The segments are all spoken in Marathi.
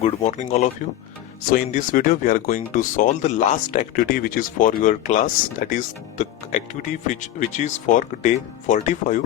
Good morning, all of you. So, in this video, we are going to solve the last activity which is for your class, that is the activity which is for day 45.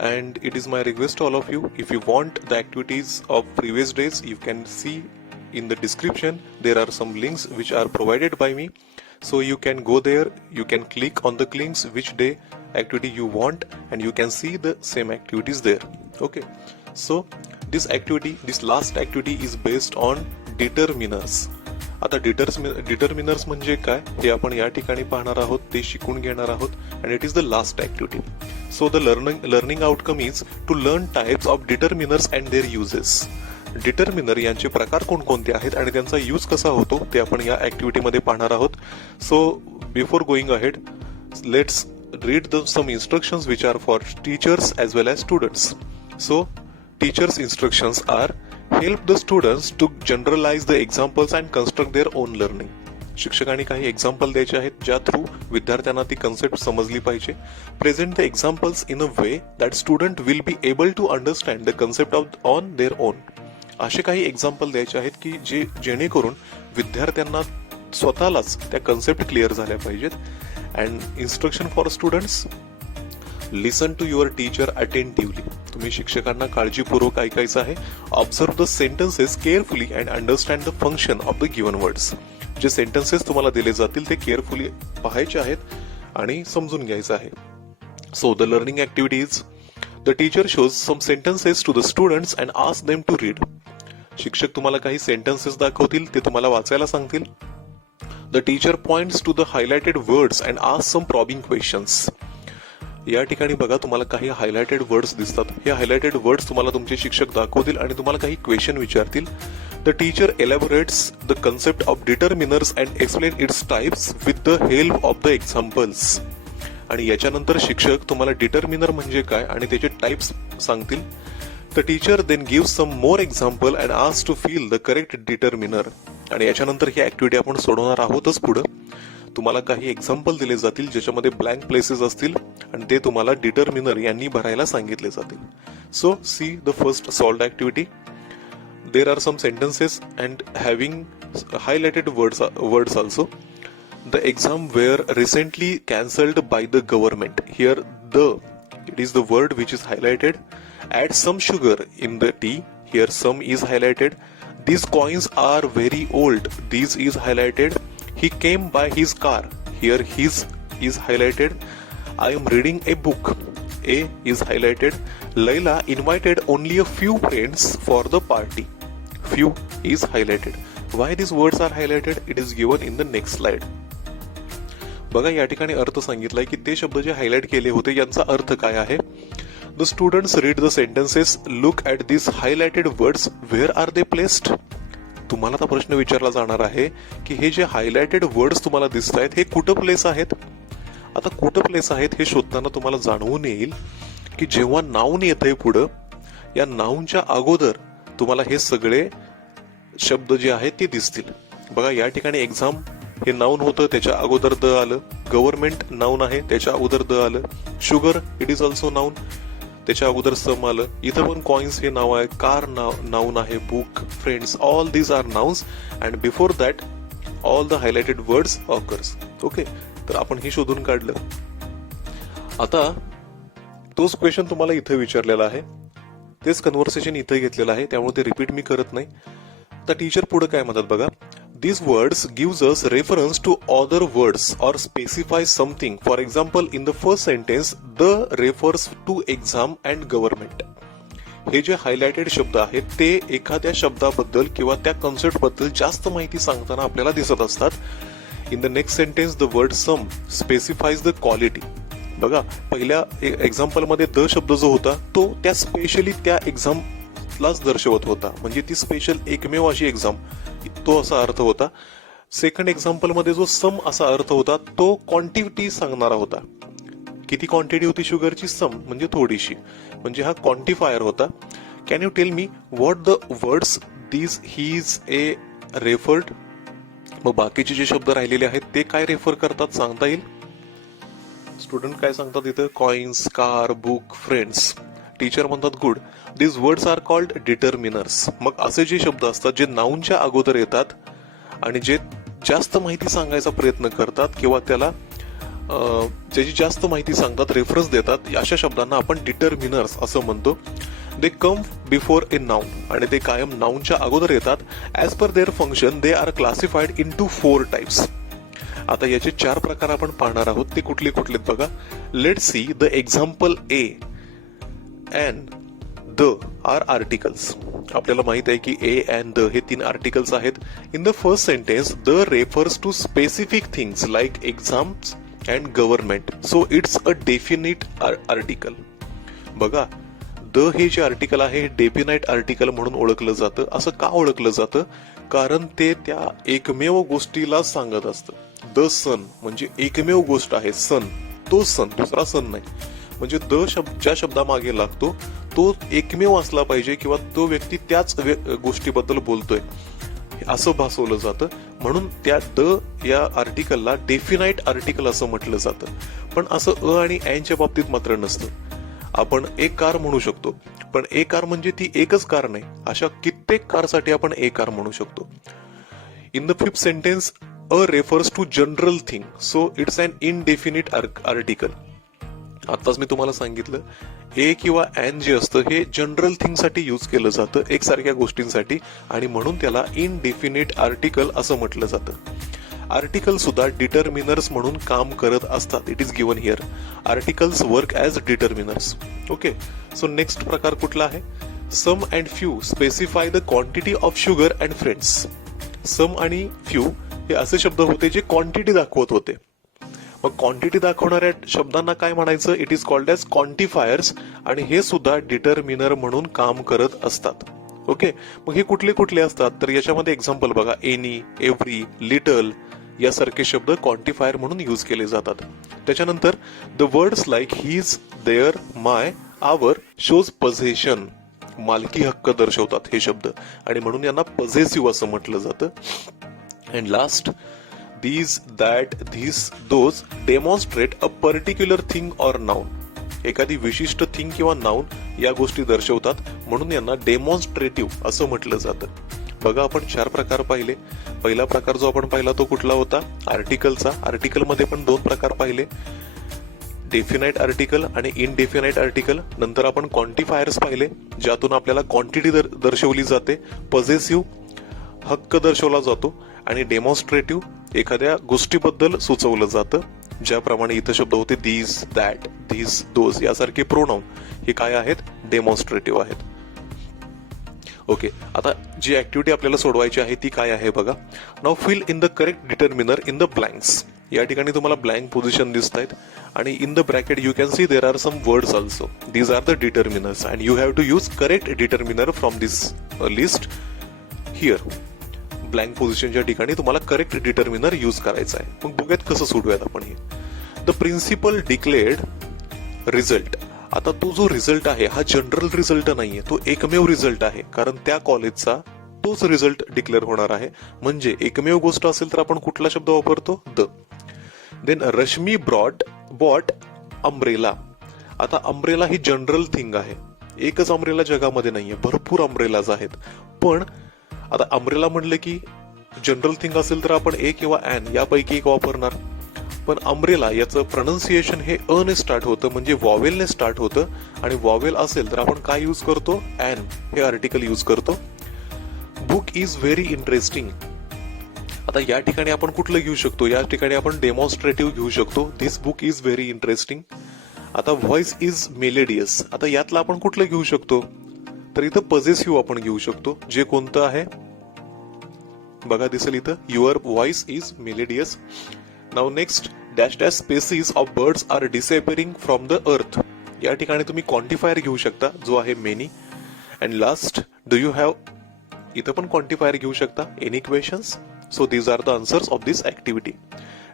And it is my request to all of you, if you want the activities of previous days, you can see in the description there are some links which are provided by me. So you can go there, you can click on the links which day activity you want, and you can see the same activities there. Okay, so this last activity is based on determiners. आता डिटर्मिनर्स म्हणजे काय हे आपण या ठिकाणी पाहणार आहोत, ते शिकून घेणार आहोत. And it is the last activity. So the learning outcome is to learn types of determiners and their uses. Determiner यांचे प्रकार कोणकोणते आहेत आणि त्यांचा यूज कसा होतो ते आपण या ऍक्टिव्हिटी मध्ये पाहणार आहोत. So before going ahead, let's read some instructions which are for teachers as well as students. So teachers instructions are help the students to generalize the examples and construct their own learning. शिक्षकांनी काही एक्झाम्पल द्यायचे आहेत ज्या थ्रू विद्यार्थ्यांना ती कन्सेप्ट समजली पाहिजे. Present the examples in a way that student will be able to understand the concept on their own. असे काही एक्झाम्पल द्यायचे आहेत की जेणेकरून विद्यार्थ्यांना स्वतःलाच त्या कन्सेप्ट क्लिअर झाल्या पाहिजेत. And instruction for students, listen to your teacher attentively. तुम्ही शिक्षकांना काळजीपूर्वक ऐकायचं आहे. Observe the sentences carefully and understand the function of the given words. जे सेंटेन्सेस तुम्हाला दिले जातील ते केअरफुली पाहायचे आहेत आणि समजून घ्यायचं आहे. So the learning activities, the teacher shows some sentences to the students and ask them to read. शिक्षक तुम्हाला काही सेंटेन्सेस दाखवतील, ते तुम्हाला वाचायला सांगतील. The teacher points to the highlighted words and ask some probing questions. या ठिकाणी बघा, तुम्हाला काही हायलाइटेड वर्ड्स दिसतात. हे हायलाइटेड वर्ड्स तुम्हाला तुमचे शिक्षक दाखवतील आणि तुम्हाला काही क्वेश्चन विचारतील. The teacher elaborates the concept of determiners and explain its types with the help of the examples. आणि याच्यानंतर शिक्षक तुम्हाला डिटर्मिनर म्हणजे काय आणि त्याचे टाइप्स सांगतील. The teacher then give some more example and ask to fill the correct determiner. आणि याच्यानंतर ही ऍक्टिव्हिटी आपण सोडवणार आहोतच. पुढे तुम्हाला काही एक्झाम्पल दिले जातील ज्याच्यामध्ये ब्लँक प्लेसेस असतील आणि ते तुम्हाला डिटर्मिनर यांनी भरायला सांगितले जातील. So see the first solved activity. There are some sentences and having highlighted words also. The exam were recently cancelled by the government. Here it is the word which is highlighted. Add some sugar in the tea. Here some is highlighted. These coins are very old. These is highlighted. He came by his car. Here his is highlighted. I am reading a book. A is highlighted. Layla invited only a few friends for the party. Few is highlighted. Why these words are highlighted? It is given in the next slide. बघा, या ठिकाणी अर्थ सांगितलाय की ते शब्द जे हायलाइट केले होते यांचा अर्थ काय आहे. The students read the sentences. Look at these highlighted words. Where are they placed? तुम्हाला आता प्रश्न विचारला जाणार आहे की हे जे हायलाइटेड वर्ड्स तुम्हाला दिसत आहेत हे कुठं प्लेस आहेत. आता कुठं प्लेस आहेत हे शोधताना तुम्हाला जाणवून येईल की जेव्हा नाऊन येतंय पुढं, या नाऊनच्या अगोदर तुम्हाला हे सगळे शब्द जे आहेत ते दिसतील. बघा, या ठिकाणी एक्झाम हे नाऊन होतं, त्याच्या अगोदर द आलं. गव्हर्नमेंट नाऊन आहे, त्याच्या अगोदर द आलं. Sugar it is also noun, त्याच्या अगोदर सम आलं. इथं पण कॉइन्स हे नाव आहे. कार नाऊन आहे. Book, friends, all these are nouns and before that all the highlighted words occurs. Okay, तर आपण हे शोधून काढलं. आता तोच क्वेश्चन तुम्हाला इथं विचारलेला आहे, तेच कन्व्हर्सेशन इथं घेतलेलं आहे, त्यामुळे ते रिपीट मी करत नाही. आता टीचर पुढे काय म्हणतात बघा. These words gives us reference to other words or specifies something. For example, in the first sentence, the refers to exam and government. हे जे हायलाइटेड शब्द आहेत ते एखाद्या शब्दाबद्दल किंवा त्या कन्सेप्ट बद्दल जास्त माहिती सांगताना आपल्याला दिसत असतात. In the next sentence, the word some specifies the quality. बघा, पहिल्या एक्झाम्पल मध्ये द शब्द जो होता तो त्या स्पेशली त्या एक्झामलाच दर्शवत होता, म्हणजे ती स्पेशल एकमेव अशी एक्झाम, तो असा अर्थ होता. सेकंड एक्झाम्पल मध्ये जो सम असा अर्थ होता तो क्वांटिटी सांगणारा होता. किती क्वांटिटी होती शुगरची? सम म्हणजे थोडीशी, म्हणजे हा क्वांटिफायर होता. Can you tell me what the words these he's a referred. मग बाकीचे जे शब्द राहिलेले आहेत ते काय रेफर करतात सांगता येईल? स्टुडंट काय सांगतात इथं? Coins, car, book, friends. Teacher म्हणतात good. These words are called determiners. मग असे जे शब्द असतात जे नाऊनच्या अगोदर येतात आणि जे जास्त माहिती सांगायचा प्रयत्न करतात किंवा त्याला ज्याची जास्त माहिती सांगतात, रेफरन्स देतात, अशा शब्दांना आपण डिटर्मिनर्स असं म्हणतो. दे कम बिफोर ए नाउन आणि ते कायम नाउनच्या अगोदर येतात. As per their function they are classified into 4 types. आता याचे 4 प्रकार आपण पाहणार आहोत. ते कुठले कुठलेत बघा. Let see the example a and the are articles. आपल्याला माहित आहे की ए अँड द हे 3 आर्टिकल्स आहेत. In the first sentence the refers to specific things like exams and government, so it's a definite article. बघा, द हे जे आर्टिकल आहे हे डेफिनाइट आर्टिकल म्हणून ओळखलं जातं. असं का ओळखलं जातं? कारण ते त्या एकमेव गोष्टीला सांगत असतं. द सन म्हणजे एकमेव गोष्ट आहे, सन, तो सन, दुसरा सन नाही. म्हणजे द ज्या शब्दामागे लागतो तो एकमेव असला पाहिजे किंवा तो व्यक्ती त्याच गोष्टीबद्दल बोलतोय असं भासवलं जातं. म्हणून त्या द या आर्टिकलला डेफिनाइट आर्टिकल असं म्हटलं जातं. पण असं अ आणि अँच्या बाबतीत मात्र नसतं. आपण एक कार म्हणू शकतो, पण ए कार म्हणजे ती एकच कार नाही, अशा कित्येक कारसाठी आपण ए कार म्हणू शकतो. In the 5th sentence a refers to general thing, so it's an indefinite article. आताच मी तुम्हाला सांगितलं, ए किंवा अँड जे असतं हे जनरल थिंग साठी यूज केलं जातं, एकसारख्या गोष्टींसाठी, आणि म्हणून त्याला इनडेफिनिट आर्टिकल असं म्हटलं जातं. आर्टिकल सुद्धा डिटर्मिनर्स म्हणून काम करत असतात. It is given here. Articles work as determiners. Okay, so next प्रकार कुठला आहे? Some and few specify the quantity of sugar and friends. Some आणि फ्यू हे असे शब्द होते जे क्वांटिटी दाखवत होते. मग क्वांटिटी दाखवणाऱ्या शब्दांना काय म्हणायचं? It is called as quantifiers, आणि हे सुद्धा डिटर्मिनर म्हणून काम करत असतात. ओके, मग हे कुठले कुठले असतात? तर याच्यामध्ये एक्झाम्पल बघा, एनी, एव्हरी, लिटल यासारखे शब्द क्वांटिफायर म्हणून यूज केले जातात. त्याच्यानंतर the words like his, their, my, our shows possession. मालकी हक्क दर्शवतात हे शब्द, आणि म्हणून यांना पझेसिव्ह असं म्हटलं जातं. And last, these, that, this, those demonstrate a particular thing or noun. एखादी विशिष्ट थिंग किंवा नाउन या गोष्टी दर्शवतात, म्हणून यांना डेमॉन्स्ट्रेटिव्ह असं म्हटलं जातं. बघा, आपण 4 प्रकार पाहिले. पहिला प्रकार जो आपण पाहिला तो कुठला होता? आर्टिकलचा. आर्टिकलमध्ये पण 2 प्रकार पाहिले, डेफिनाइट आर्टिकल आणि इनडेफिनाइट आर्टिकल. नंतर आपण क्वांटिफायर्स पाहिले, ज्यातून आपल्याला क्वांटिटी दर्शवली जाते, पॉझेसिव्ह हक्क दर्शवला जातो, आणि डेमॉन्स्ट्रेटिव्ह एखाद्या गोष्टीबद्दल सुचवलं जातं, ज्याप्रमाणे इथं शब्द होते दीज, दॅट, धीस, दोज यासारखे प्रोनाउन हे काय आहेत? डेमॉन्स्ट्रेटिव्ह आहेत. ओके, आता जी ऍक्टिव्हिटी आपल्याला सोडवायची आहे ती काय आहे बघा. Now fill in the correct determiner in the blanks. या ठिकाणी तुम्हाला ब्लँक पोझिशन दिसत आहेत, आणि in the bracket you can see there are some words also. These are the determiners and you have to use correct determiner from this list here. Blank पोझिशनच्या ठिकाणी तुम्हाला करेक्ट डिटर्मिनर यूज करायचा आहे. मग बघूयात कसं सोडूयात आपण हे. The principal declared result. आता तो जो रिझल्ट आहे हा जनरल रिझल्ट नाहीये, तो एकमेव रिझल्ट आहे, कारण त्या कॉलेजचा तोच रिझल्ट डिक्लेअर होणार आहे. म्हणजे एकमेव गोष्ट असेल तर आपण कुठला शब्द वापरतो? The. Then Rashmi bought umbrella. आता अम्ब्रेला ही जनरल थिंग आहे, एकच अम्ब्रेला जगामध्ये नाहीये, भरपूर अम्ब्रेलाज आहेत. पण आता अम्ब्रेला म्हणलं की जनरल थिंग असेल तर आपण ए किंवा ॲन यापैकी एक वापरणार. पण अम्ब्रेला याचं प्रोनाउन्सिएशन हे अ ने स्टार्ट होतं, म्हणजे वॉवेलने स्टार्ट होतं, आणि वॉवेल असेल तर आपण काय यूज करतो? ॲन हे आर्टिकल यूज करतो. Book is very interesting. आता या ठिकाणी आपण कुठलं घेऊ शकतो? या ठिकाणी आपण डेमॉन्स्ट्रेटिव्ह घेऊ शकतो, दिस बुक इज व्हेरी इंटरेस्टिंग. आता व्हॉइस इज मेलेडियस. आता यातलं आपण कुठलं घेऊ शकतो? तर इथं पॉझेसिव्ह आपण घेऊ शकतो, जे कोणतं आहे बघा, दिसेल इथं, your voice is melodious. Now next, dash dash species of birds are disappearing from the earth. या ठिकाणी तुम्ही क्वांटिफायर घेऊ शकता, जो आहे many. And last, do you have, इथं पण क्वांटिफायर घेऊ शकता, any questions. So these are the answers of this activity.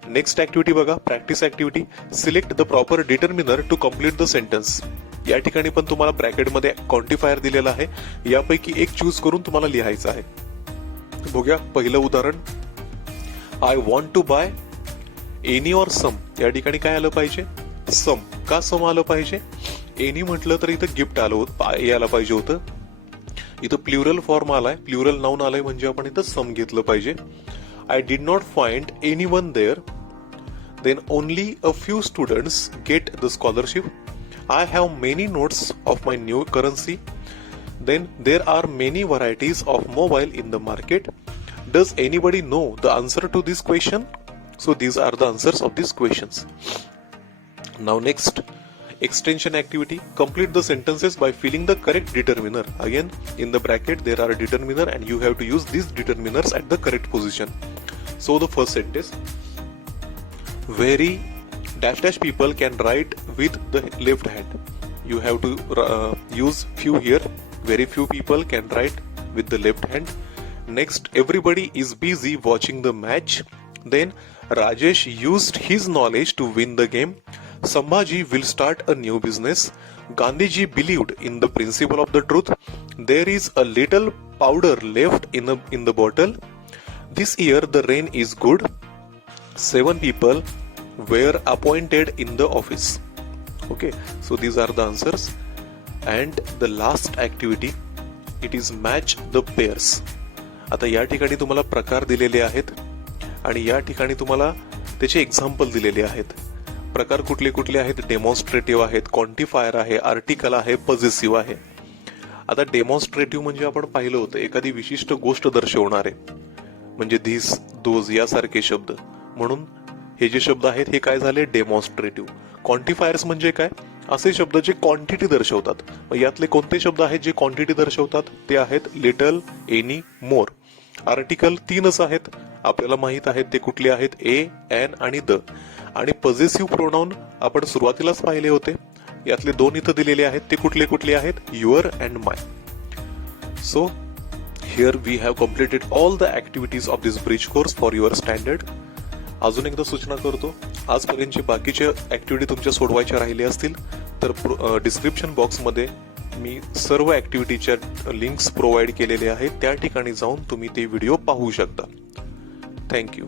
Next activity बघा, practice activity. Select the proper determiner to complete the sentence. या ठिकाणी पण तुम्हाला ब्रॅकेटमध्ये क्वांटिफायर दिलेला आहे, यापैकी एक चूज करून तुम्हाला लिहायचं आहे. बघूया पहिलं उदाहरण, I want to buy any or some. या ठिकाणी काय आलं पाहिजे? सम. का सम आलं पाहिजे? एनी म्हटलं तर इथं गिफ्ट यायला पाहिजे होतं. इथं प्लुरल फॉर्म आलाय, प्लुरल नाउन आलाय म्हणजे आपण इथं सम घेतलं पाहिजे. I did not find anyone there, then only a few students get the scholarship. I have many notes of my new currency. Then there are many varieties of mobile in the market. Does anybody know the answer to this question? So these are the answers of these questions. Now next, extension activity. Complete the sentences by filling the correct determiner. Again, in the bracket there are a determiner and you have to use these determiners at the correct position. So the first sentence, very dash dash people can write with the left hand. You have to use few here. Very few people can write with the left hand. Next, everybody is busy watching the match. Then Rajesh used his knowledge to win the game. Sambhaji will start a new business. Gandhiji believed in the principle of the truth. There is a little powder left in the bottle. This year the rain is good. 7 people were appointed in the office. Okay, so these are the answers. And the last activity, it is match the pairs. आता या ठिकाणी तुम्हाला प्रकार दिलेले आहेत आणि या ठिकाणी तुम्हाला त्याचे एक्झाम्पल दिलेले आहेत. प्रकार कुठले कुठले आहेत? डेमॉन्स्ट्रेटिव्ह आहेत, क्वांटिफायर आहे, आर्टिकल आहे, पॉझेसिव्ह आहे. आता डेमॉन्स्ट्रेटिव्ह म्हणजे आपण पाहिलं होतं एखादी विशिष्ट गोष्ट दर्शवणारे, म्हणजे धीस, दोज यासारखे शब्द. म्हणून हे जे शब्द आहेत हे काय झाले? डेमॉन्स्ट्रेटिव्ह. क्वांटिफायर्स म्हणजे काय? असे शब्द जे क्वांटिटी दर्शवतात. यातले कोणते शब्द आहेत जे क्वांटिटी दर्शवतात? ते आहेत लिटल, एनी, मोर. आर्टिकल 3च आहेत, आपल्याला माहित आहेत ते कुठले आहेत? ए, एन आणि द. आणि पॉझेसिव्ह प्रोनाउन आपण सुरुवातीलाच पाहिले होते, यातले 2 इथं दिलेले आहेत. ते कुठले कुठले आहेत? Your and my. So here we have completed all the activities of this bridge course for your standard. अजून एकदा सूचना करतो, आजपर्यंतची बाकीच्या ऍक्टिव्हिटी तुमच्या सोडवायच्या राहिल्या असतील तर डिस्क्रिप्शन बॉक्समध्ये मी सर्व ऍक्टिव्हिटीच्या लिंक्स प्रोव्हाइड केलेले आहेत, त्या ठिकाणी जाऊन तुम्ही ते व्हिडिओ पाहू शकता. थँक्यू.